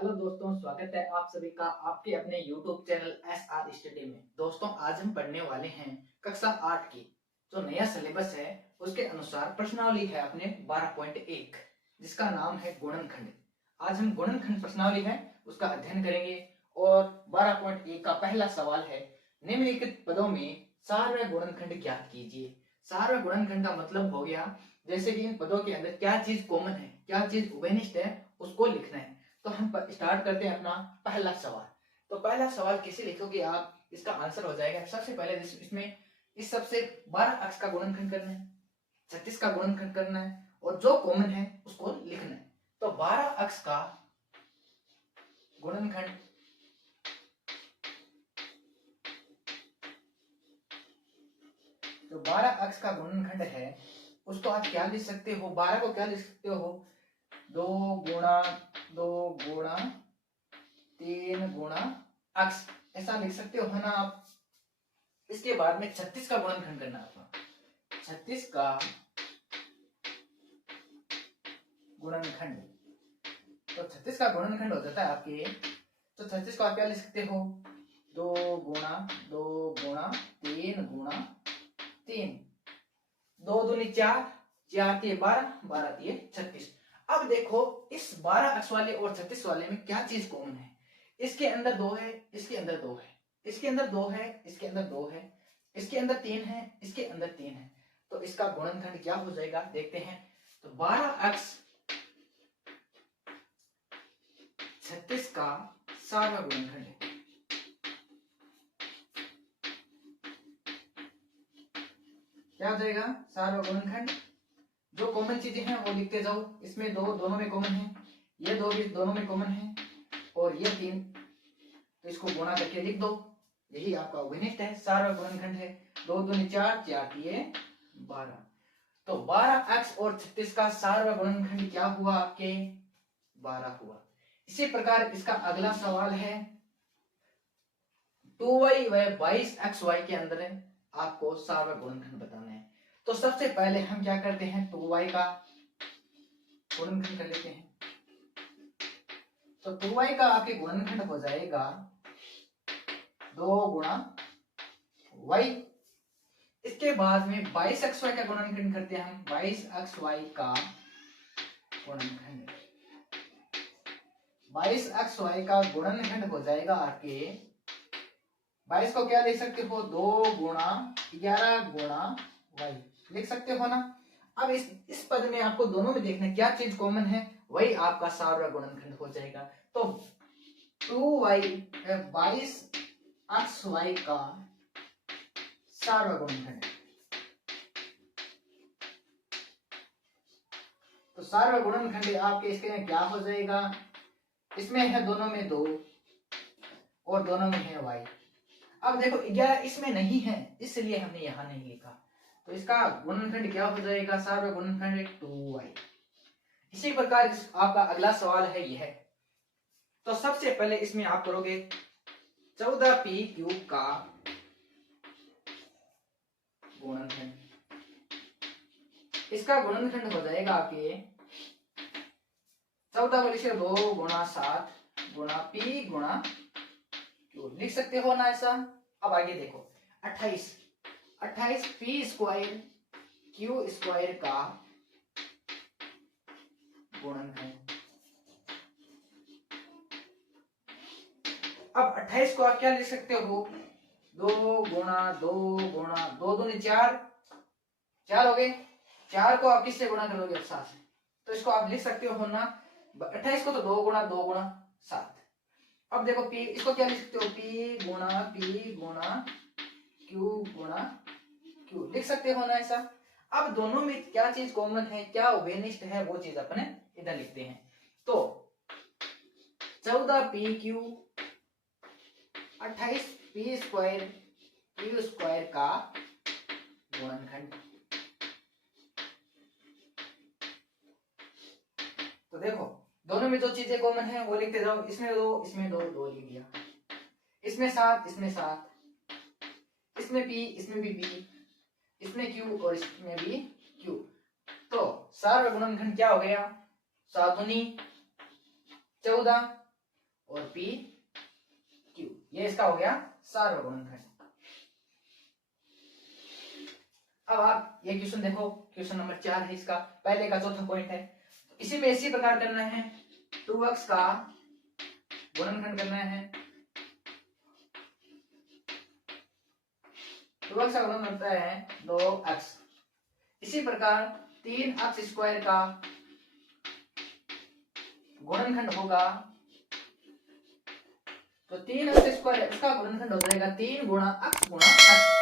Hello दोस्तों, स्वागत है आप सभी का आपके अपने YouTube चैनल SR स्टडी में। दोस्तों, आज हम पढ़ने वाले हैं कक्षा 8 की जो नया सिलेबस है उसके अनुसार प्रश्नावली है अपने 12.1 जिसका नाम है गुणनखंड। आज हम गुणनखंड प्रश्नावली है उसका अध्ययन करेंगे और 12.1 का पहला सवाल है, निम्नलिखित पदों में सार्वय गुणनखंड ज्ञात कीजिए। सार्वय गुणनखंड का मतलब हो गया जैसे कि इन पदों के अंदर क्या चीज कॉमन है, क्या चीज उभयनिष्ठ है, उसको लिखना है। तो हम स्टार्ट करते हैं अपना पहला सवाल। तो पहला सवाल कैसे लिखोगे आप, इसका आंसर हो जाएगा। सबसे पहले इसमें इस सबसे 12 अक्ष का गुणनखंड करना है, 36 का गुणनखंड करना है और जो कॉमन है उसको लिखना है। तो 12 अक्ष का गुणनखंड, जो 12 अक्ष का गुणनखंड है उसको आप क्या लिख सकते हो, 12 को क्या लिख सकते हो, 2 गुणा 2 गुणा 3 गुणा अक्ष, ऐसा लिख सकते हो है ना आप। इसके बाद में 36 का गुणनखंड करना आपका, 36 का गुणनखंड। तो 36 का गुणनखंड हो जाता है आपके, तो 36 को आप क्या लिख सकते हो, 2 गुणा 2 गुणा 3 गुणा 3, 2 दूनी 4, 4 के 12, 12 के 36। अब देखो इस 12 अक्ष वाले और 36 वाले में क्या चीज कॉमन है। इसके अंदर 2 है, इसके अंदर 2 है, इसके अंदर 2 है, इसके अंदर 2 है, इसके अंदर 3 है, इसके अंदर 3 है। तो इसका गुणनखंड क्या हो जाएगा देखते हैं। तो 12 अक्ष 36 का सारा गुणनखंड है। क्या हो जाएगा, सारा गुणनखंड। जो कॉमन चीजें हैं वो लिखते जाओ। इसमें 2 दोनों में कॉमन है, ये 2 भी दोनों में कॉमन है और ये 3, तो इसको गुणा करके लिख दो। यही आपका उभयनिष्ठ है, सारा गुणनखंड है। 2 दूनी 4, 4 के 12। तो 12 अक्ष और 36 का सारा गुणनखंड क्या हुआ आपके, 12 हुआ। इसी प्रकार इसका अगला सवाल है, 2y व 22 xy के अंदर है, आपको सारा गुणनखंड बताना है। तो सबसे पहले हम क्या करते हैं, 2y का गुणनखंड कर लेते हैं। तो 2y का आपके गुणनखंड हो जाएगा 2 गुणा y। इसके बाद में 22 xy का गुणनखंड करते हैं हम, 22 xy का गुणनखंड, 22 xy का गुणनखंड हो जाएगा आपके, 22 को क्या लिख सकते हो, 2 गुणा 11 गुणा y लिख सकते हो ना। अब इस पद में आपको दोनों में देखना क्या चीज कॉमन है, वही आपका सारा गुणनखंड हो जाएगा। तो 2y 22 xy का सारा गुणनखंड। तो सारा गुणनखंड आपके इसके में क्या हो जाएगा, इसमें है दोनों में 2 और दोनों में है y। अब देखो 11 इसमें नहीं है इसलिए हमने यहां नहीं लिखा, तो इसका गुणनखंड क्या हो जाएगा, सारा गुणनखंड 2y। इसी प्रकार आपका अगला सवाल है यह। तो सबसे पहले इसमें आप करोगे 14p³ का गुणनखंड। इसका गुणनखंड हो जाएगा आपके 14 को लिखिए 2 गुणा 7 गुणा p गुणा q, लिख सकते हो ना ऐसा। अब आगे देखो 28 p स्क्वायर q स्क्वायर का गुणनखंड। अब 28 को आप क्या लिख सकते हो, 2 गुणा 2 गुणा 2 दूनी 4, 4 हो गए, 4 को आप किससे गुणा करोगे, 7 से। तो इसको आप लिख सकते हो ना 28 को, तो 2 गुणा 7। अब देखो p, इसको क्या लिख सकते हो, p गुणा q लिख सकते हो ना ऐसा। अब दोनों में क्या चीज कॉमन है, क्या उभयनिष्ठ है, वो चीज अपने इधर लिखते हैं। तो 14p³ 28p square q square का गुणनखंड। तो देखो दोनों में जो चीजें कॉमन है वो लिखते जाओ। इसमें 2 इसमें 2, 2 लिख दिया, इसमें 7 इसमें 7, इसमें p इसमें भी p, इसमें q और इसमें भी q। तो सारा गुणनखंड क्या हो गया, 7 दूनी 14 और पी क्यू, ये इसका हो गया सार्वगुणनखंड। अब आप ये क्वेश्चन देखो, क्वेश्चन नंबर 4 है इसका, पहले का चौथा पॉइंट है। इसी में इसी प्रकार करना है, 2x का गुणनखंड करना है, 2x का गुणन होता है 2x। इसी प्रकार 3x स्क्वायर का गुणनखंड होगा, तो 3x स्क्वायर इसका गुणनखंड हो जाएगा 3 गुणा x गुणा x।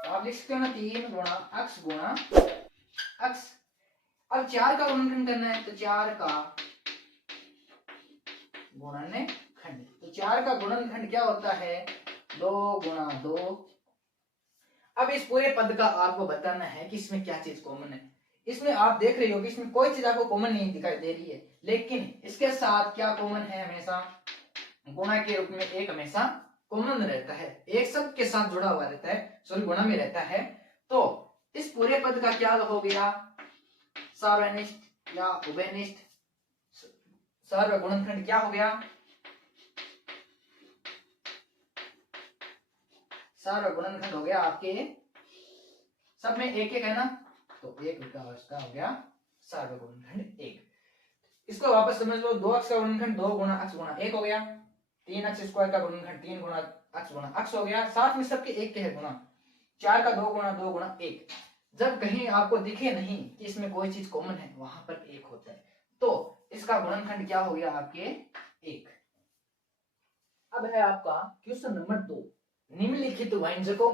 तो आप लिख सकते हो ना 3 गुणा x गुणा x। अब 4 का गुणनखंड करना है, तो 4 का गुणनखंड, तो 4 का गुणनखंड क्या होता है 2 गुणा 2। अब इस पूरे पद का आपको बताना है कि इसमें क्या चीज कॉमन है। इसमें आप देख रहे हो कि इसमें कोई चीज आपको कॉमन नहीं दिखाई दे रही है, लेकिन इसके साथ क्या कॉमन है, हमेशा गुणा के रूप में एक हमेशा कॉमन रहता है, एक शब्द के साथ जुड़ा हुआ रहता है, सॉरी गुणा में रहता है। तो इस पूरे पद का क्या हो गया, सार्वनिष्ठ या उभयनिष्ठ सार्वगुणनखंड क्या हो गया, सार्वगुणनखंड हो गया आपके, सब में एक एक है ना, तो एक का हो गया सार्वगुणनखंड 1। इसको वापस समझ लो, 2x का गुणनखंड 2 गुणा x गुणा 1 हो गया, 3x स्क्वायर का गुणनखंड 3 गुणा x गुणा x हो गया, साथ में सबके एक के है गुणा, 4 का 2 गुणा 1। जब कहीं आपको दिखे नहीं कि इसमें कोई चीज कॉमन है, वहां पर एक होता है, तो इसका गुणनखंड क्या हो गया आपके 1। अब है आपका क्वेश्चन नंबर 2, निम्नलिखित व्यंजकों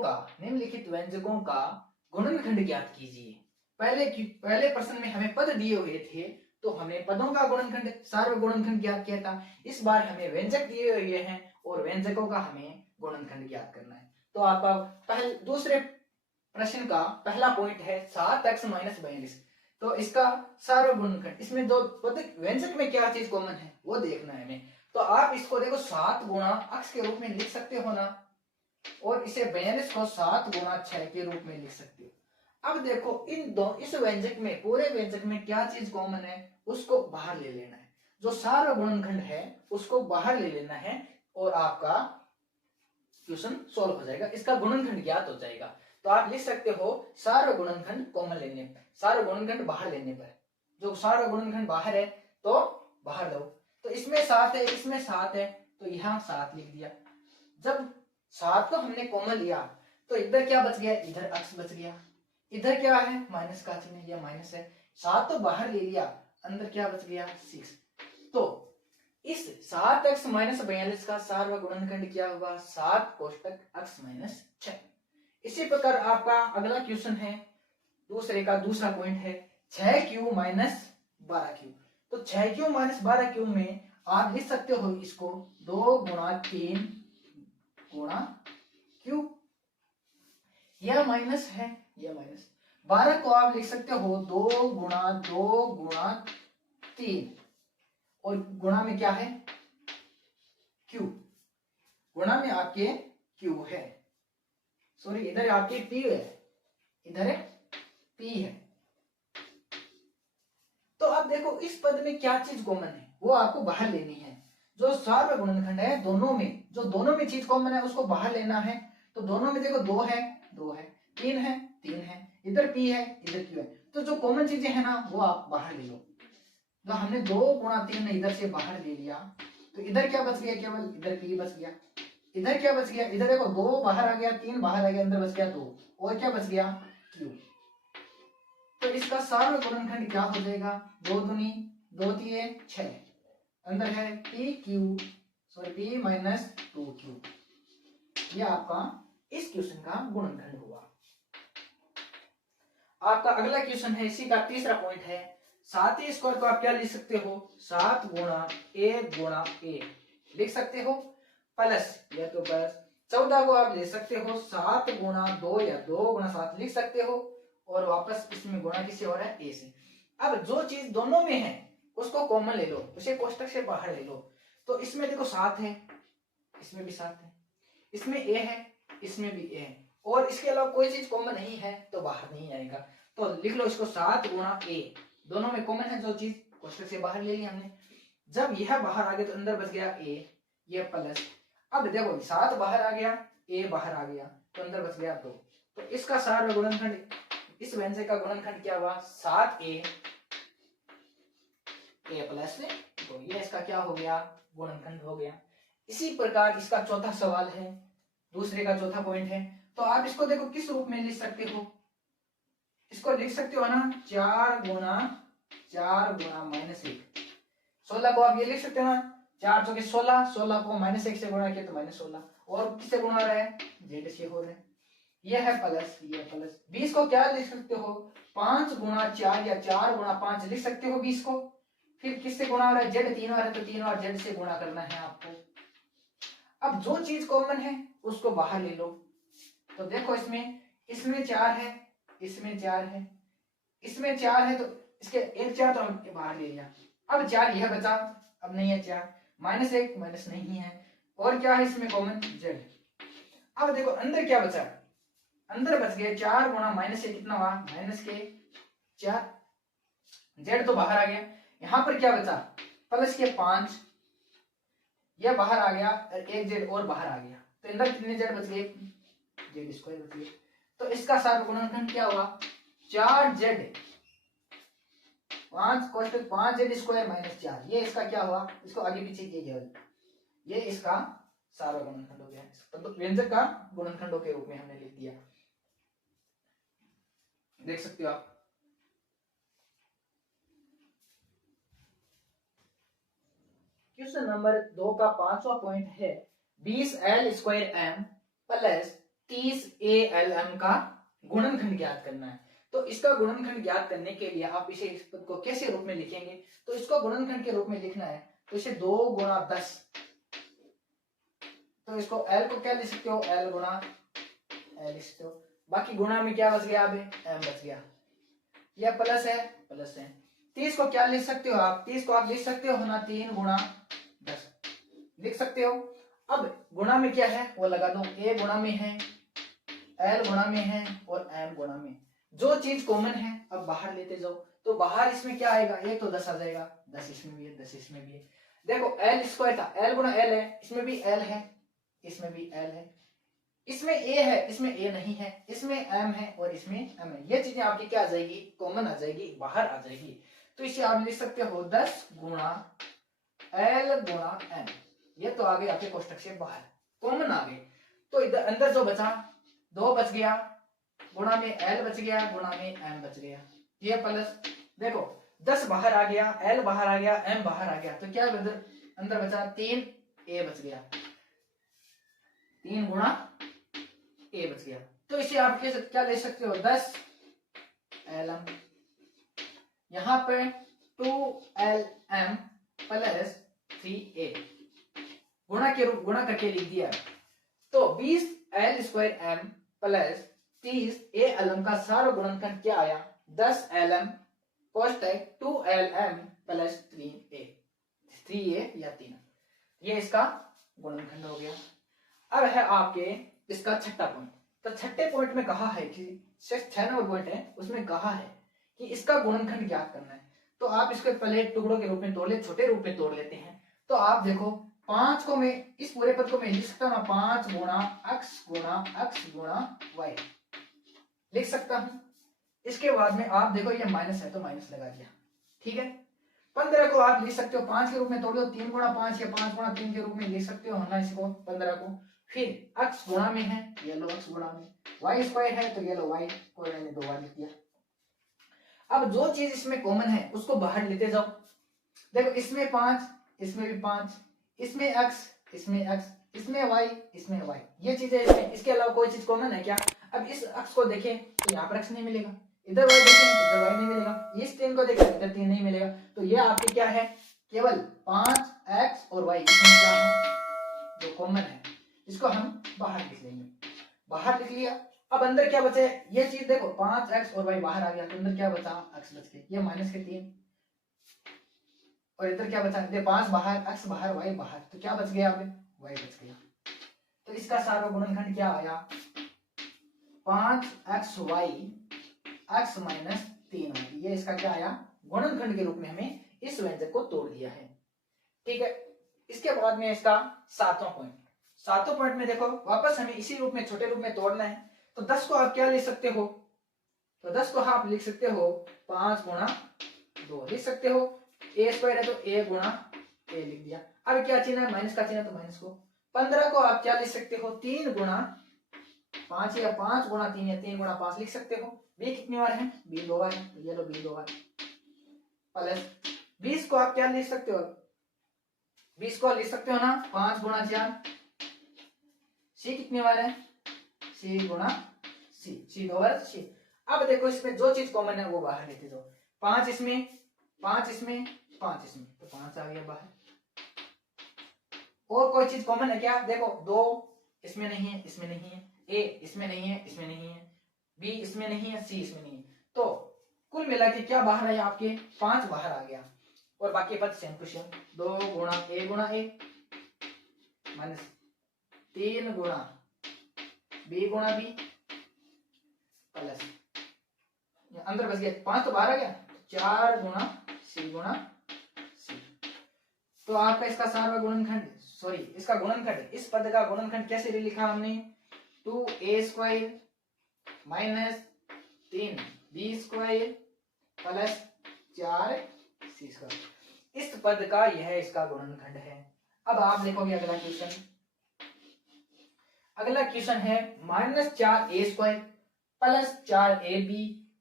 का गुणनखंड ज्ञात कीजिए। पहले प्रश्न में हमें पद दिए हुए थे, तो हमें पदों का गुणनखंड सार्वगुणनखंड ज्ञात किया था। इस बार हमें व्यंजक दिए हुए हैं और व्यंजकों का हमें गुणनखंड ज्ञात करना है। तो आपका दूसरे प्रश्न का पहला पॉइंट है 7x - 42, तो इसका सार्वगुणनखंड, इसमें दो पद व्यंजक में क्या चीज कॉमन है वो देखना है हमें। तो आप इसको देखो 7 गुणा x के रूप में लिख सकते हो ना, और इसे 42 को 7 गुणा 6 के रूप में लिख सकते हो। अब देखो इस व्यंजक में, पूरे व्यंजक में क्या चीज कॉमन है उसको बाहर ले लेना है, जो सार्वगुणनखंड है उसको बाहर ले लेना है, और आपका क्वेश्चन सॉल्व हो जाएगा, इसका गुणनखंड ज्ञात हो जाएगा। तो आप लिख सकते हो सार्वगुणनखंड कॉमन लेने, सार्वगुणनखंड बाहर लेने पर, जो सार्वगुणनखंड बाहर है तो बाहर लो। तो इसमें 7 है, इसमें 7 है, तो यहाँ 7 लिख दिया। जब 7 को हमने कॉमन लिया तो इधर क्या बच गया, इधर x बच गया, इधर क्या है माइनस का चिन्ह, यह माइनस है, 7 तो बाहर ले लिया, अंदर क्या बच गया 6। तो इस 7x - 42 का सार्वगुणनखंड क्या होगा, 7 कोष्टक x - 6। इसी प्रकार आपका अगला क्वेश्चन है, दूसरे का दूसरा पॉइंट है 6q - 12q। तो 6q - 12q में आप लिख सकते हो इसको 2 गुणा 3 गुणा q, यह माइनस है, यह माइनस। 12 को आप लिख सकते हो 2 गुणा 2 गुणा 3, और गुणा में क्या है q, गुणा में आपके q है, सॉरी इधर आपके p है, इधर है p है। तो अब देखो इस पद में क्या चीज कॉमन है वो आपको बाहर लेनी है। जो सार्वगुणनखंड है दोनों में, जो दोनों में चीज कॉमन है उसको बाहर लेना है। तो दोनों में देखो 2 है 2 है, 3 है 3 है, इधर p है इधर q है, तो जो कॉमन चीजें है ना वो आप बाहर ले लो। तो हमने 2 गुणा 3 इधर से बाहर ले लिया, तो इधर क्या बच गया, केवल इधर p बच गया। इधर क्या बच गया, इधर देखो 2 बाहर आ गया, 3 बाहर आ गया, अंदर बच गया 2, और क्या बच गया q। तो इसका सार्वगुणनखंड क्या हो जाएगा, 2 दूनी 2 तिये 6, अंदर है p q, sorry p minus 2q। यह आपका इस क्वेश्चन का गुणनखंड हुआ। आपका अगला क्वेश्चन है, इसी का तीसरा पॉइंट है, 7 स्क्वायर को आप क्या लिख सकते हो, 7 गुणा 1 गुणा a लिख सकते हो, प्लस या तो प्लस 14 को आप ले सकते हो 7 गुणा 2 या 2 गुणा 7 लिख सकते हो, और वापस इसमें गुणा किससे हो रहा है, a से। अब जो चीज दोनों में है उसको कॉमन ले लो, उसे कोष्टक से बाहर ले लो। तो इसमें देखो 7 है, इसमें भी 7 है, इसमें a है, इसमें भी a है, और इसके अलावा कोई चीज कॉमन नहीं है तो बाहर नहीं आएगा। तो लिख लो इसको 7 गुणा a, दोनों में कॉमन है जो चीज कोष्टक से बाहर ले ली हमने। जब यह बाहर आ गया तो अंदर बच गया a, ये प्लस, अब देखो 7 बाहर आ गया, ए बाहर आ गया, तो अंदर बच गया 2। तो इसका सारा गुणनखंड, इस व्यंजक का गुणनखंड क्या हुआ 7a प्लस 2। ये इसका क्या हो गया गुणनखंड हो गया। इसी प्रकार इसका चौथा सवाल है, दूसरे का चौथा पॉइंट है। तो आप इसको देखो किस रूप में लिख सकते हो, इसको लिख सकते हो ना 4 गुणा -1। 16 को आप ये लिख सकते हो ना 4 चौके 16, 16 को -1 से गुणा किया तो -16, और किससे गुणा हो रहा है जेड से हो रहा है। ये है प्लस, ये प्लस। 20 को क्या लिख सकते हो 5 गुणा 4 या 4 गुणा 5 लिख सकते हो 20 को। फिर किससे गुणा हो रहा है जेड 3 बार है, तो 3 बार जेड से गुणा करना है आपको। अब जो चीज कॉमन है उसको बाहर ले लो। तो देखो इसमें 4 है, इसमें 4 है, इसमें 4 है, तो इसके एक 4 तो हम बाहर ले लिया। अब 4 यह बचा, अब नहीं है 4, -1 माइनस नहीं है, और क्या है इसमें कॉमन जेड। अब देखो अंदर क्या बचा, अंदर बच गए 4 गुणा -1 कितना हुआ -4, जेड तो बाहर आ गया। यहां पर क्या बचा प्लस के 5, यह बाहर आ गया, एक जेड और बाहर आ गया, तो अंदर कितने जेड बच गए जेड स्क्वायर बच गए। तो इसका सारा गुणनखंड क्या हुआ 4z 5 जेड स्क्वायर -4। ये इसका क्या हुआ, इसको आगे पीछे किया गया, ये इसका सारा गुणनखंड हो गया। तो व्यंजक का गुणनखंडों के रूप में हमने लिख दिया, देख सकते हो आप। क्वेश्चन नंबर 2 का 5वां पॉइंट है 20l square m plus 30a का गुणनखंड ज्ञात करना है। तो इसका गुणनखंड ज्ञात करने के लिए आप इसे इस पद को कैसे रूप में लिखेंगे, तो इसको गुणनखंड के रूप में लिखना है तो इसे 2 गुणा 10, तो इसको l को क्या लिख सकते हो l गुणा l लिख सकते हो। बाकी गुणा में क्या बच गया अब m बच गया, यह प्लस है। 30 को क्या लिख सकते हो आप, 30 को आप लिख सकते हो ना 3 गुणा 10 लिख सकते हो। अब गुणा में क्या है वो लगा दो, a गुणा में है, l गुणा में है और m गुणा में। जो चीज कॉमन है अब बाहर लेते जाओ, तो बाहर इसमें क्या आएगा, ये तो 10 आ जाएगा, 10 इसमें भी है 10 इसमें भी है। देखो l स्क्वायर था, l गुणा l है, इसमें भी l है, इसमें भी l है, इसमें a है, इसमें a नहीं है, इसमें m है और इसमें m है। ये चीजें आपकी क्या आ जाएगी कॉमन आ जाएगी, बाहर आ जाएगी। तो इसे आप लिख सकते हो 10 गुणा l गुणा m, ये तो आ गए आपके कोष्टक से बाहर, कॉमन आ गए। तो इधर अंदर जो बचा 2 बच गया, गुणा में l बच गया, गुणा में m बच गया, ये प्लस। देखो 10 बाहर आ गया, l बाहर आ गया, m बाहर आ गया, तो क्या अंदर बचा 3a बच गया, 3 गुणा a बच गया। तो इसे आप क्या ले सकते हो 10 lm, यहां पे 2lm प्लस 3a गुणा करके लिख दिया। तो 20l square m plus 30a का सारा गुणनखंड क्या आया 10lm कोष्टक 2lm प्लस 3a या 3, ये इसका गुणनखंड हो गया। अब है आपके इसका छठा पॉइंट। तो छठे पॉइंट में कहा है कि 6 नंबर पॉइंट है, उसमें कहा है कि इसका गुणनखंड ज्ञात करना है। तो आप इसको पहले टुकड़ों के रूप में तोड़ ले, छोटे रूप में तोड़ लेते हैं। तो आप देखो 5 को मैं इस पूरे पद को मैं लिख सकता हूँ 5 गुणा x गुणा y लिख सकता हूं। इसके बाद में आप देखो ये माइनस है तो माइनस लगा दिया, ठीक है। 15 को आप लिख सकते हो 5 के रूप में तोड़ दो, 3 गुणा 5 या 5 गुणा 3 के रूप में लिख सकते हो ना इसको 15 को। फिर x गुणा में है, ये लो x गुणा में, y स्क्वायर है तो ये लो y को मैंने 2 बार लिख दिया। अब जो चीज इसमें कॉमन है उसको बाहर लेते जाओ। देखो इसमें 5, इसमें भी 5, इसमें x, इसमें x, इसमें y, इसमें y, ये चीजें इसमें, इसके अलावा कोई चीज कॉमन है क्या। अब इस x को देखें तो यहाँ पर x नहीं मिलेगा, इधर y देखें इधर y नहीं मिलेगा, इस 3 को देखें इधर 3 नहीं मिलेगा। तो ये आपके क्या है केवल 5x और y, इसमें क्या है जो कॉमन है इसको हम बाहर लिख लेंगे, बाहर लिख लिया। अब अंदर क्या बचे ये चीज देखो 5x और y बाहर आ गया, तो अंदर क्या बचा x बच गया, ये माइनस के 3, और इधर क्या बचा 5 बाहर, x बाहर, y बाहर, तो क्या बच गया अब y बच गया। तो इसका सारा गुणनखंड क्या आया 5xy x माइनस 3y, ये इसका क्या आया गुणनखंड के रूप में हमें इस व्यंजक को तोड़ दिया है, ठीक है। इसके बाद में इसका सातवां पॉइंट। सातवां पॉइंट में देखो वापस हमें इसी रूप में छोटे रूप में तोड़ना है। तो 10 को आप क्या लिख सकते हो, तो 10 को आप लिख सकते हो 5 गुणा 2 लिख सकते हो। ए स्क्वायर है तो ए गुणा ए लिख दिया। अब क्या चिन्ह है, माइनस का चिन्ह है तो माइनस को। 15 को आप क्या लिख सकते हो, 3 गुणा 5 या 5 गुणा 3 या 3 गुणा 5 लिख सकते हो। बी कितनी बार है, बी 2 बार है, तो ये लो बी 2 बार प्लस 20 को आप क्या लिख सकते हो, 20 को लिख सकते हो ना 5 गुणा 4। सी कितनी बार है, सी गुणा सी, सी 2 बार सी। अब देखो इसमें जो चीज कॉमन है वो बाहर लेते जाओ। 5 इसमें, 5 इसमें, 5 इसमें, तो 5 आ गया बाहर। और कोई चीज कॉमन है क्या, देखो 2 इसमें नहीं है, इसमें नहीं है, ए इसमें नहीं है, इसमें नहीं है, बी इसमें नहीं है, सी इसमें नहीं है। तो कुल मिला के क्या बाहर आया आपके, 5 बाहर आ गया। और बाकी पद सेम टू सेम, 2 गुणा ए माइनस 3 गुणा बी गुणा बी प्लस अंदर बच गया 5 तो बाहर आ गया, 4 गुणा सी। तो आपका इसका सारा गुणनखंड, सॉरी इसका गुणनखंड, इस पद का गुणनखंड कैसे लिखा हमने, 2a square minus 3b square plus 4c square. इस पद का यह इसका गुणनखंड है। अब आप देखोगे अगला क्वेश्चन, अगला क्वेश्चन है -4a square plus 4ab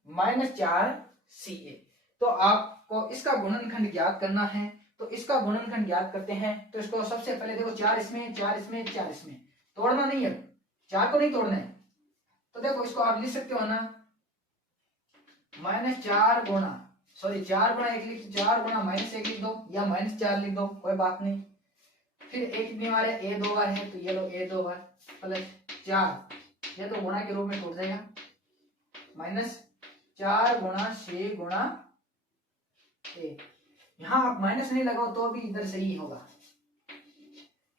minus 4ca। तो आपको इसका गुणनखंड ज्ञात करना है। तो इसका गुणनखंड ज्ञात करते हैं। तो इसको सबसे पहले देखो 4 इसमें, 4 इसमें, 4 इसमें, तोड़ना नहीं है, 4 को नहीं तोड़ना है। तो देखो इसको आप लिख सकते हो ना -4 गुणा, सॉरी 4 गुणा 1 लिख, 4 गुणा -1 लिख दो या -4 लिख दो, कोई बात नहीं। फिर एक कितनी बार है, ए 2 बार है, तो ये लो ए 2 बार प्लस 4, ये तो गुणा के रूप में टूट जाएगा, -4 गुणा 6 गुणा ए। यहां आप माइनस नहीं लगाओ तो भी इधर सही होगा,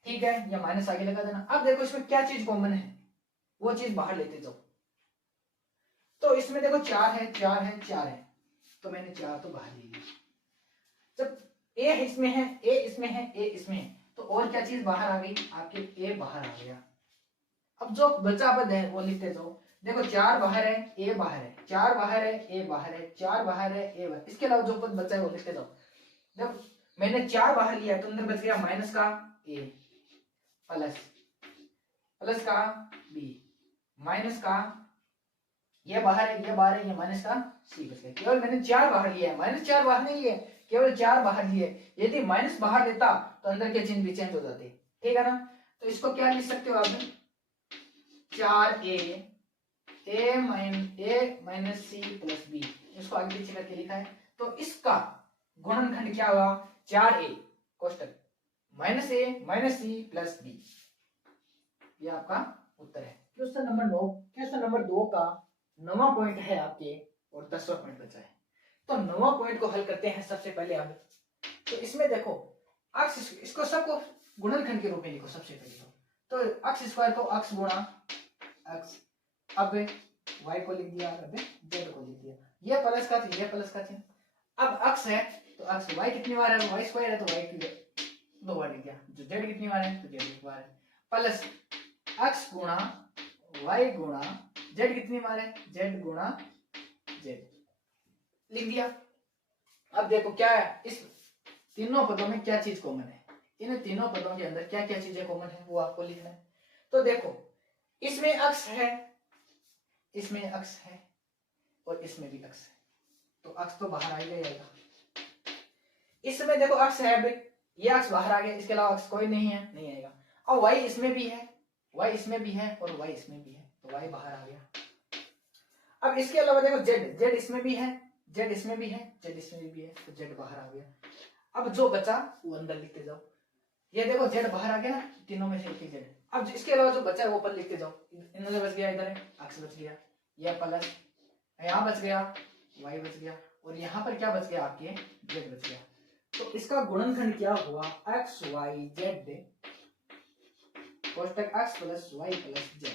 ठीक है, या माइनस आगे लगा देना। अब देखो इसमें क्या चीज कॉमन है, वो चीज बाहर लेते जाओ। तो इसमें देखो 4 है, 4 है, 4 है, तो मैंने 4 तो बाहर ले लिया। जब ए इसमें है, ए इसमें है, ए इसमें है, तो और क्या चीज बाहर आ गई, आपके ए बाहर आ गया। अब जो बचा पद है वो लिखते जाओ। देखो 4 बाहर है, ए बाहर है, 4 बाहर है, ए बाहर है, 4 बाहर है, ए बाहर। इसके अलावा जो पद बचा है वो लिखते जाओ। जब मैंने 4 बाहर लिया तो अंदर बच गया माइनस का ए प्लस का बी माइनस का, ये बाहर है, ये बाहर है, ये माइनस का सी बच गया। केवल मैंने 4 बाहर लिया है, -4 बाहर नहीं लिया, केवल 4 बाहर लिए। यदि माइनस बाहर देता तो अंदर के चिन्ह भी चेंज हो जाते, ठीक है ना। तो इसको क्या लिख सकते हो आप, 4a minus C plus B, इसको आगे पीछे करके लिखा है। तो इसका गुणनखंड क्या हुआ, 4a कोष्टक -a minus C plus B. ये आपका उत्तर है। क्वेश्चन नंबर 9, क्वेश्चन नंबर 2 का 9वां पॉइंट है आपके और 10वां पॉइंट बचा है। तो 9वां पॉइंट को हल करते हैं सबसे पहले। अब तो इसमें देखो अक्ष, इसको सबको गुणनखंड के रूप में लिखो सबसे पहले। तो अक्ष स्क्वायर को अक्ष गुणा अक्ष, अब y को लिख दिया, अब z को लिख दिया, ये प्लस का चिन्ह, ये प्लस का चिन्ह। अब अक्ष है तो अक्ष y कितनी बार है, y स्क्वायर है तो y की 2 बार लिख दिया। जो z कितनी बार है तो z 1 बार है, प्लस अक्ष गुणा y गुणा z कितनी बार है, z गुणा z लिख दिया। अब देखो क्या है, इस तीनों पदों में क्या चीज कॉमन है, इन तीनों पदों के अंदर क्या क्या चीजें कॉमन है वो आपको लिखना है। तो देखो इसमें अक्ष है, इसमें अक्ष है और इसमें भी अक्ष है, तो अक्ष तो बाहर आ ही जाएगा। इसमें देखो अक्ष है, अब ये अक्ष बाहर आ गया, इसके अलावा अक्ष कोई नहीं है, नहीं आएगा। और y इसमें भी है, y इसमें भी है और y इसमें भी है, तो y बाहर आ गया। अब इसके अलावा देखो z इसमें भी है, z इसमें भी है, z इसमें भी है, तो z बाहर आ गया। अब जो बचा वो अंदर लिखते जाओ। ये देखो z बाहर आ गया ना, तीनों में से एक z। अब इसके अलावा जो बचा है वो पद लिखते जाओ। इधर बच गया, इधर अक्ष बच गया, यह प्लस यहाँ बच गया, y बच गया, और यहाँ पर क्या बच गया आपके, z बच गया। तो इसका गुणनखंड क्या हुआ, x y z कोष्टक x plus y plus z।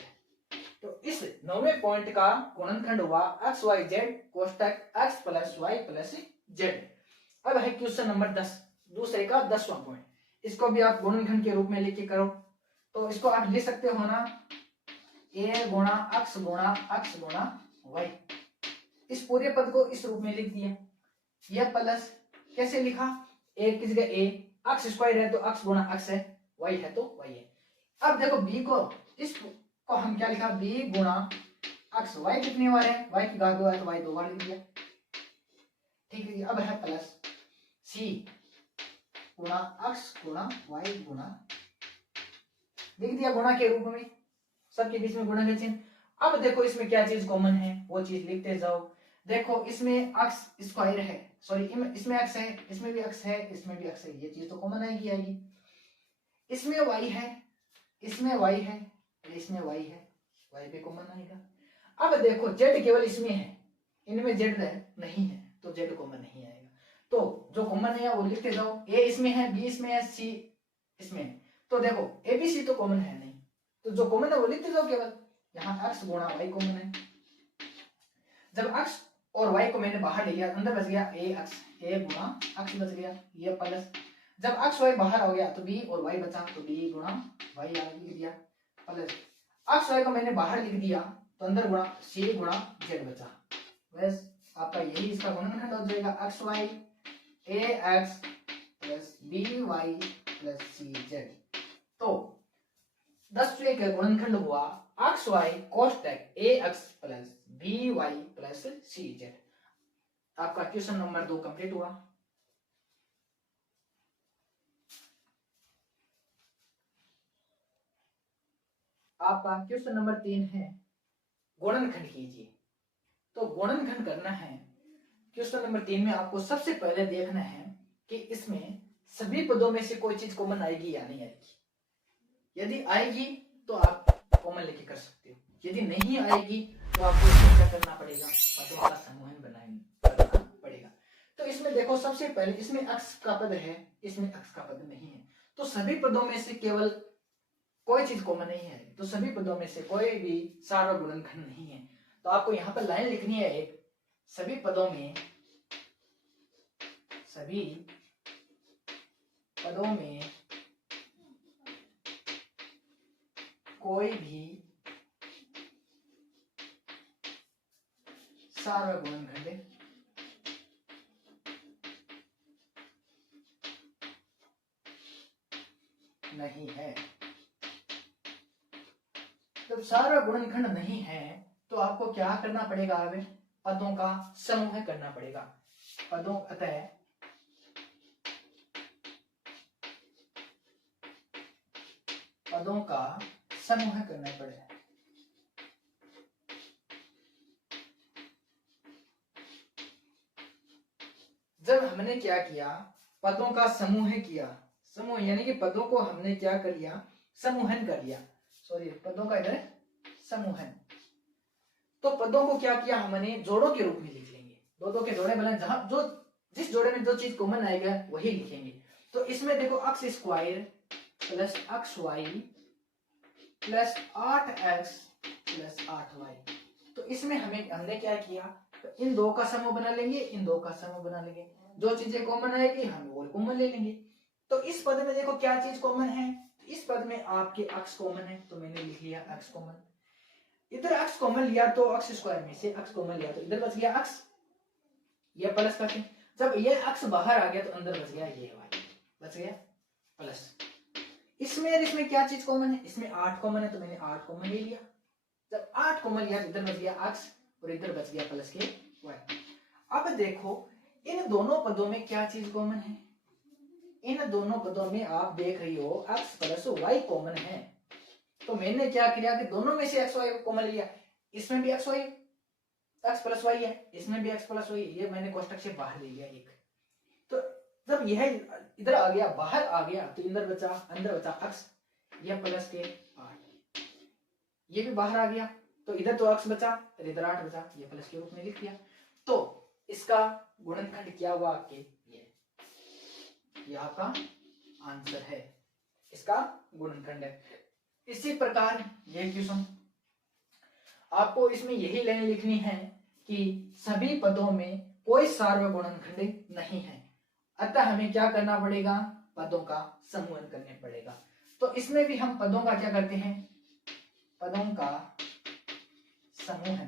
तो इस 9वें पॉइंट का गुणनखंड हुआ x y z कोष्टक x plus y plus z। अब है क्वेश्चन नंबर 10, दूसरे का 10वां पॉइंट। इसको भी आप गुणनखंड के रूप में लिख के करो। तो इसको आप लिख सकते हो ना, ए गुणा अक्स गुणा वाई। इस पूरे पद को इस रूप में लिख दिया। यह प्लस कैसे लिखा, ए किस जगह ए, अक्स स्क्वायर है तो अक्स गुणा अक्स है, वाई है तो वाई है। अब देखो बी को, इसको हम क्या लिखा, बी गुणा अक्स, वाई कितनी बार है, वाई की घात 2 है तो वाई 2 बार लिख दिया। ठीक है जी। अब है प्लस सी गुणा अक्स गुणा वाई गुणा, लिख दिया गुणा के रूप में, सबके बीच में गुणा का चिन्ह। अब देखो इसमें क्या चीज कॉमन है वो चीज लिखते जाओ। देखो इसमें अक्स स्क्वायर है, सॉरी इसमें अक्स है, इसमें भी अक्स है, इसमें भी अक्स है, ये चीज तो कॉमन आएगी। इसमें वाई है, इसमें वाई है, इसमें वाई है, वाई भी कॉमन आएगा। अब देखो जेड केवल इसमें है, इनमें जेड नहीं है तो जेड कॉमन नहीं आएगा। तो जो कॉमन है वो लिखते जाओ। ए इसमें है, बी इसमें है, सी इसमें है। तो देखो ए बी सी तो कॉमन है नहीं, तो जो कॉमन है वो लिखते जाओ केवल। यहाँ x गुणा y कॉमन है। जब x और y को मैंने बाहर ले लिया, अंदर बच गया a x, a गुणा x बच गया, ये प्लस। जब x y बाहर हो गया तो b और y बचा, तो b गुणा y आगे लिख दिया प्लस। x y को मैंने बाहर लिख दिया तो अंदर गुणा c गुणा z बचा। बस आपका यही इसका गुणनखंड हो जाएगा, x y a x plus b y plus c z। तो 10 का गुणनखंड हुआ एक्स वाई कोष्टक a x plus b y plus c z. आपका क्वेश्चन नंबर 2 कंप्लीट हुआ। आपका क्वेश्चन नंबर 3 है, गुणनखंड कीजिए। तो गुणनखंड करना है, क्वेश्चन नंबर 3 में आपको सबसे पहले देखना है कि इसमें सभी पदों में से कोई चीज कॉमन आएगी या नहीं आएगी। यदि आएगी तो आप कॉमन लेके कर सकते हो, यदि नहीं आएगी तो आपको इसमें क्या करना पड़ेगा, पदों का समूहन करना पड़ेगा। तो इसमें देखो सबसे पहले इसमें अक्स का पद है, इसमें अक्स का पद नहीं है, तो सभी पदों में से केवल कोई चीज कॉमन नहीं है, तो सभी पदों में से कोई भी सार्वगुणनखंड नहीं है। तो आपको यहाँ पर लाइन लिखनी है एक, सभी पदों में कोई भी सार्वगुणनखंड नहीं है। जब सार्वगुणनखंड नहीं है तो आपको क्या करना पड़ेगा, अब पदों का समूह करना पड़ेगा। अतः पदों का समूह करना पड़ेगा। जब हमने क्या किया, पदों का समूह किया, समूह यानी कि पदों को हमने क्या कर लिया, समूहन कर लिया, सॉरी पदों का इधर समूहन। तो पदों को क्या किया हमने, जोड़ों के रूप में लिख लेंगे, दो के जोड़े बना, जहां जो जिस जोड़े में जो चीज कॉमन आएगा वही लिखेंगे। तो इसमें देखो x square plus x y plus 8x plus 8y। तो इसमें हमने क्या किया, तो इन दो का समूह बना लेंगे, इन दो का समूह बना लेंगे, जो चीजें कॉमन आएगी हम वो कॉमन ले लेंगे। तो इस पद में देखो क्या चीज कॉमन है, इस पद में आपके अक्स कॉमन है, तो मैंने लिख लिया अक्स कॉमन। इधर अक्स कॉमन लिया तो अक्स स्क्वायर में से अक्स कॉमन लिया तो इधर बच गया अक्स, ये प्लस करके, जब ये अक्स बाहर आ गया तो अंदर बच गया ये वाई, बच गया प्लस। इसमें क्या चीज कॉमन है, इसमें 8 कॉमन है तो मैंने 8 कॉमन ले लिया। जब 8 कॉमन लिया तो इधर बच गया x और इधर बच गया प्लस के y। अब देखो इन दोनों पदों में क्या चीज कॉमन है, इन दोनों पदों में आप देख रही हो x प्लस y कॉमन है। तो मैंने क्या किया कि दोनों में से x y कॉमन लिया, इसमें भी x प्लस y है, इसमें भी x प्लस y, ये मैंने कोष्टक से बाहर ले लिया एक। तो जब यह इधर आ गया, बाहर आ गया, तो अंदर बचा x, यह प्लस के 8, ये भी बाहर आ गया, तो इधर तो x बचा और इधर 8 बचा, ये प्लस के रूप में लिख दिया। तो इसका गुणनखंड क्या हुआ आपके, ये आपका आंसर है, इसका गुणनखंड है। इसी प्रकार ये क्वेश्चन आपको इसमें यही लाइन लिखनी है कि सभी पदों में कोई सार्वगुणनखंड नहीं है, अतः हमें क्या करना पड़ेगा, पदों का समूहन करने पड़ेगा। तो इसमें भी हम पदों का क्या करते हैं, पदों का समूहन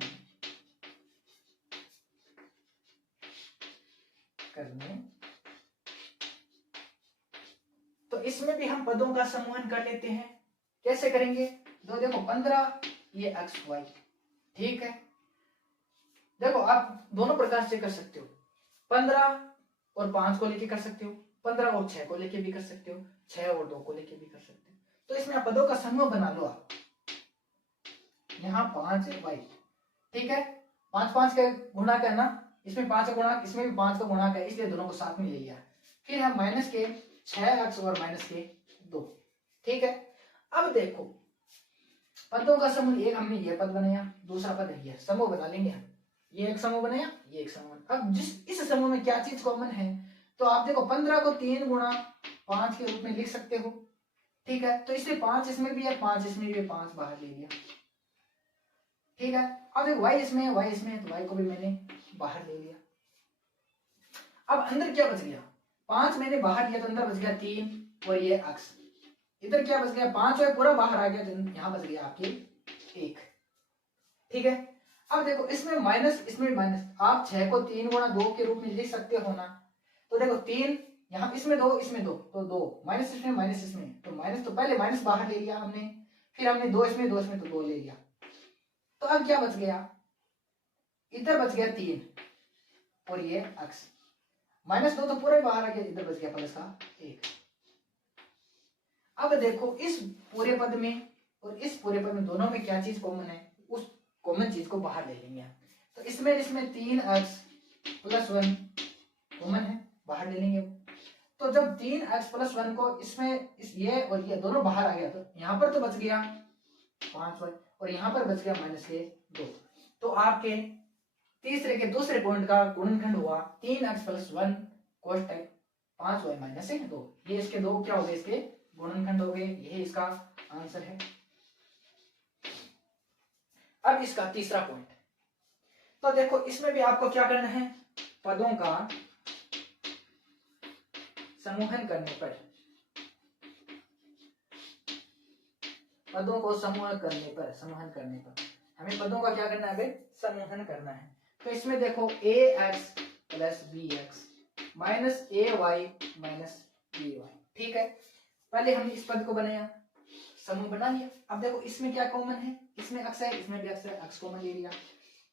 करने, तो इसमें भी हम पदों का समूहन कर लेते हैं। कैसे करेंगे, तो देखो 15 ये एक्स वाई, ठीक है। देखो आप दोनों प्रकार से कर सकते हो, 15 और 5 को लेके कर सकते हो, 15 और 6 को लेके भी कर सकते हो, 6 और 2 को लेके भी कर सकते हो। तो इसमें आप पदों का समूह बना लो आप, यहाँ 5 वाई, ठीक है। 5 5 का गुणा करना, इसमें 5 का गुणा, इसमें भी 5 का गुणा कर, इसलिए दोनों को साथ में ले लिया। फिर हम माइनस के 6x और माइनस के 2, ठीक है। अब देखो पदों का समूह, एक हमने ये पद बनाया, दूसरा पद ये समूह बना लेंगे हम, ये एक समूह बनाया, ये एक समूह। अब जिस इस समूह में क्या चीज कॉमन है, तो आप देखो 15 को 3 गुणा 5 के रूप में लिख सकते हो, ठीक है। तो इसलिए 5 इसमें भी है, 5 इसमें भी है, 5 बाहर ले लिया, ठीक है। अब देखो y इसमें है, y इसमें है, तो y को भी मैंने बाहर ले लिया। अब अंदर क्या बच गया, 5 मैंने बाहर लिया तो अंदर बच गया 3 और ये x, इधर क्या बच गया 5 है पूरा बाहर आ गया, तो यहाँ बच गया आपके 1, ठीक है। अब देखो इसमें माइनस, इसमें माइनस, आप 6 को 3 गुणा 2 के रूप में लिख सकते हो ना। तो देखो 3 यहाँ, इसमें 2 इसमें 2, तो 2 माइनस इसमें माइनस इसमें, तो माइनस, तो पहले माइनस बाहर ले लिया हमने, फिर हमने 2 इसमें 2 इसमें, तो 2 ले लिया। तो अब क्या बच गया, इधर बच गया 3 और ये x, माइनस 2 तो पूरा ही बाहर आ गया, इधर बच गया प्लस का 1। अब देखो इस पूरे पद में और इस पूरे पद में दोनों में क्या चीज कॉमन है, उस कॉमन चीज को बाहर ले लेंगे। तो इसमें 3x प्लस 1 कॉमन है, बाहर ले लेंगे। तो जब 3x प्लस 1 को इसमें ये और ये दोनों बाहर आ गया, तो यहाँ पर तो बच गया 5y और यहाँ पर बच गया माइनस के 2। तो आपके तीसरे के दूसरे पॉइंट का गुणनखंड हुआ 3x प्लस 1 कोस 5y माइनस 2। ये इसके दो क्या हो गए, इसके गुणनखंड हो गए, यही इसका आंसर है। अब इसका तीसरा पॉइंट, तो देखो इसमें भी आपको क्या करना है, पदों का समूहन करने पर, पदों को समूहन करने पर हमें पदों का क्या करना है, समूहन करना है। तो इसमें देखो ax plus bx minus ay minus by, ठीक है। पहले हमने इस पद को बनाया, समूह बना लिया। अब देखो इसमें क्या कॉमन है, इसमें x है, इसमें भी x है, x कॉमन ले लिया।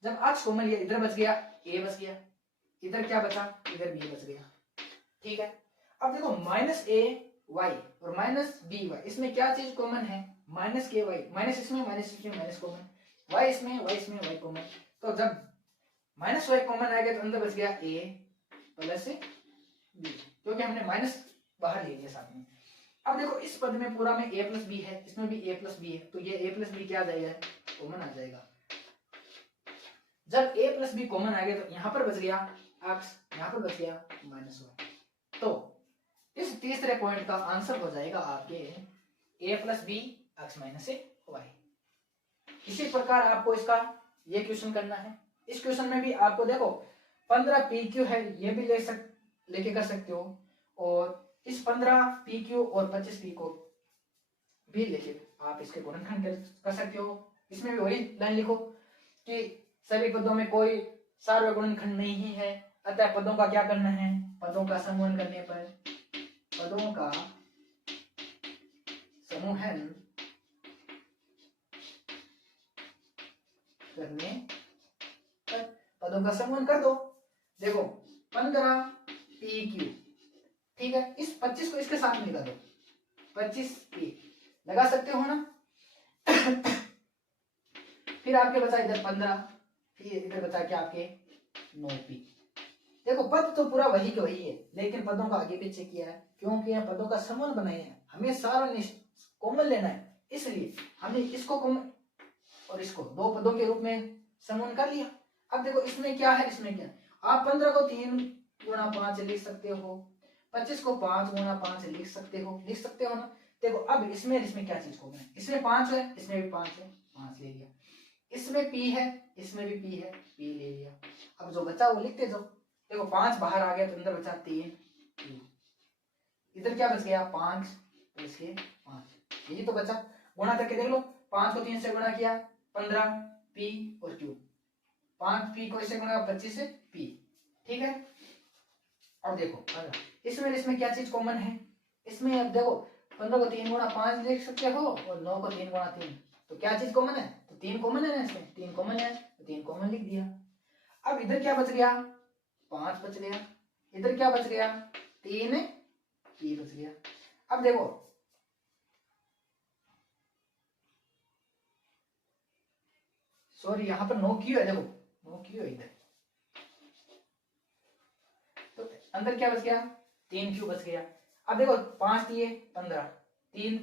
जब x कॉमन लिया, इधर बच गया a बच गया, इधर क्या बचा, इधर b बच गया, ठीक है। अब देखो माइनस a y और माइनस b y, इसमें क्या चीज कॉमन है, माइनस के y, माइनस इसमें माइनस कॉमन, y इसमें y कॉमन। तो जब माइनस y कॉमन आ गया तो अंदर बच गया a प्लस b, क्योंकि हमने माइनस बाहर ले लिया साथ में। अब देखो इस पद में पूरा में a प्लस बी है, इसमें भी a प्लस बी है, तो ये a प्लस बी क्या आ जाएगा, कॉमन आ जाएगा। जब a प्लस बी कॉमन आ गया तो यहाँ पर बच गया x, यहाँ पर बच गया माइनस y। तो इस तीसरे पॉइंट का आंसर हो जाएगा आपके a plus B x minus y. इसी प्रकार आपको इसका ये क्वेश्चन करना है। इस क्वेश्चन में भी आपको देखो 15 PQ है, ये भी लेके कर सकते हो, और इस 15 PQ और 25 P को भी लेके आप इसके गुणनखंड कर सकते हो। इसमें भी वही लाइन लिखो कि सभी पदों में कोई सार्वय गुणनखंड नहीं है, अतः पदों का क्या करना है, पदों का समूहन करने पर, पदों का समूहन करने पर, पदों का समूहन कर दो। देखो 15 PQ, ठीक है, इस 25 को इसके साथ मिला दो, 25 P लगा सकते हो ना। फिर आपके बचा इधर 15, फिर इधर बचा क्या आपके 9P। देखो पद तो पूरा वही के वही है, लेकिन पदों का आगे पीछे किया है, क्योंकि यह पदों का समूह बनाए हैं, हमें सारा कॉमन लेना है, इसलिए हमने इसको कॉमन और इसको दो पदों के रूप में समूह कर लिया। अब देखो इसमें क्या है, इसमें क्या है, आप 15 को 3 गुणा 5 लिख सकते हो, 25 को 5 गुणा 5 लिख सकते हो ना। देखो अब इसमें क्या चीज कॉमन है, इसमें 5 है, इसमें भी 5 है, 5 ले लिया। इसमें P है, इसमें भी P है, P ले लिया। अब जो बचा वो लिखते जाओ। देखो 5 बाहर आ गया तो अंदर बचा 3, इधर क्या बच गया 5 प्लस के 5, यही तो बचा। गुणा करके देख लो, 5 को 3 से गुणा किया 15 पी और क्यू, 5 पी को इससे गुणा 25 से पी। ठीक है, अब देखो इसमें इसमें क्या चीज कॉमन है, इसमें अब देखो 15 को 3 गुणा 5 लिख सकते हो और 9 को 3 गुणा 3, तो क्या चीज कॉमन है, तो 3 कॉमन है ना, इसमें 3 कॉमन है तो 3 कॉमन लिख दिया। अब इधर क्या बच गया 5 बच गया, इधर क्या बच गया 3 पी बच गया। अब देखो सॉरी यहाँ पर 9 क्यू है, देखो 9 क्यू है इधर, तो अंदर क्या बच गया 3 क्यू बच गया। अब देखो 5 दिए 15, 3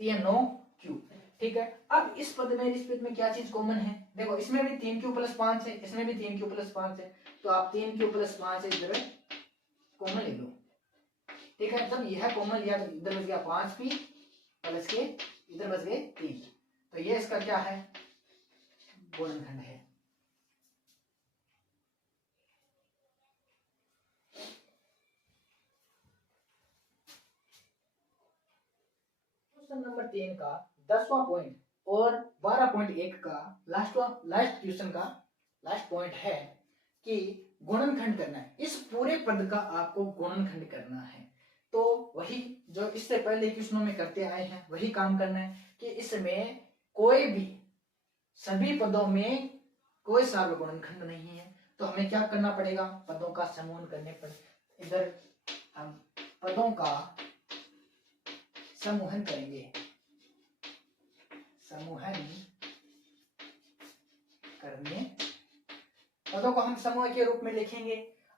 दिए 9 क्यू। ठीक है, अब इस पद में इस पद में क्या चीज कॉमन है, देखो इसमें भी 3 क्यू प्लस 5 है, इसमें भी 3 क्यू प्लस 5 है, तो आप 3 क्यू प्लस 5 इधर कॉमन ले लो। ठीक है, जब यह कॉमन लिया तो इधर बच गया 5 पी प्लस के इधर बच गए 3, तो ये इसका क्या है गुणनखंड है। क्वेश्चन नंबर 3 का 10वां पॉइंट और 12.1 का लास्ट क्वेश्चन का लास्ट पॉइंट है कि गुणनखंड करना है, इस पूरे पद का आपको गुणनखंड करना है। तो वही जो इससे पहले क्वेश्चनों में करते आए हैं वही काम करना है कि इसमें कोई भी सभी पदों में कोई सार्वगुणनखंड गुणनखंड नहीं है, तो हमें क्या करना पड़ेगा, पदों का समूहन करने पड़े। इधर हम पदों का समूहन करेंगे, समूहन करने पदों को हम समूह के रूप में लिखेंगे।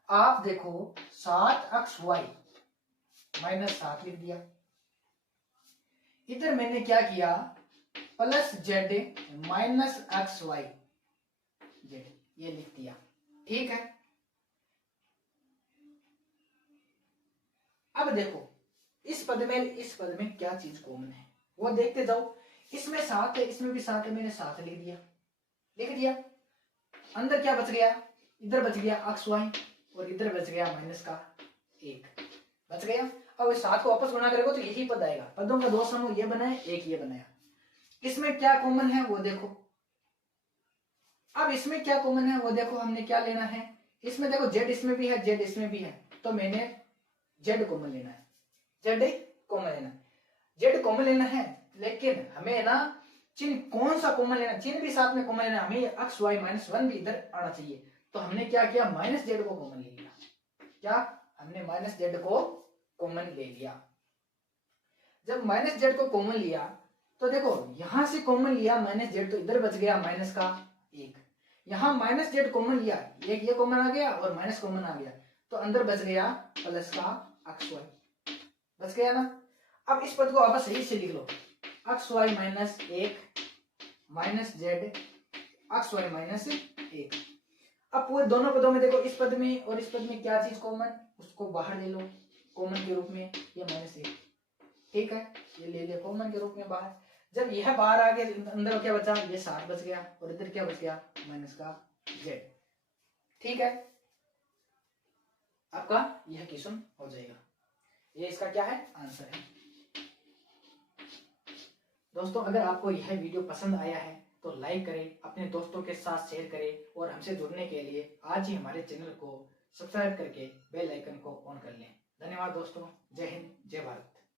आप देखो 7xy माइनस 7 लिख दिया, इधर मैंने क्या किया plus z minus x y z ये लिख दिया। ठीक है, अब देखो इस पद में क्या चीज कॉमन है वो देखते जाओ। इसमें 7 है, इसमें भी 7 है, मैंने 7 लिख दिया। अंदर क्या बच गया, इधर बच गया एक्स वाई और इधर बच गया माइनस का 1 बच गया। अब इस 7 को वापस गुणा करेगा तो यही पद आएगा, पदों का 2 समूह ये बनाया, एक ये बनाया। इसमें क्या कॉमन है वो देखो, अब इसमें क्या कॉमन है वो देखो, हमने क्या लेना है, इसमें देखो जेड इसमें भी है जेड इसमें भी है, तो मैंने जेड कॉमन लेना है, जेड कॉमन लेना है। लेकिन हमें ना चिन्ह कौन सा कॉमन लेना, चिन्ह भी साथ में कॉमन लेना, हमें एक्स वाई माइनस 1 भी इधर आना चाहिए। तो हमने क्या किया माइनस जेड को कॉमन ले लिया, क्या हमने माइनस जेड को कॉमन ले लिया। जब माइनस जेड को कॉमन लिया तो देखो यहां से कॉमन लिया माइनस जेड, तो इधर बच गया माइनस का 1, यहां माइनस जेड कॉमन लिया, एक ये कॉमन आ गया और माइनस कॉमन आ गया, तो अंदर बच गया प्लस का एक्स वाई बच गया ना। अब इस पद को वापस सही से लिख लो, x y minus 1 minus z x y minus 1। अब पूरे दोनों पदों में देखो इस पद में और इस पद में क्या चीज कॉमन, उसको बाहर ले लो कॉमन के रूप में, ये माइनस 1। ठीक है, ये ले लिया कॉमन के रूप में बाहर। जब यह बाहर आ गया अंदर क्या बचा, ये 7 बच गया और इधर क्या बच गया माइनस का जेड। ठीक है, आपका यह क्वेश्चन हो जाएगा, ये इसका क्या है आंसर है। दोस्तों अगर आपको यह वीडियो पसंद आया है तो लाइक करें, अपने दोस्तों के साथ शेयर करें और हमसे जुड़ने के लिए आज ही हमारे चैनल को सब्सक्राइब करके बेल आइकन को ऑन कर लें। धन्यवाद दोस्तों, जय हिंद जय भारत।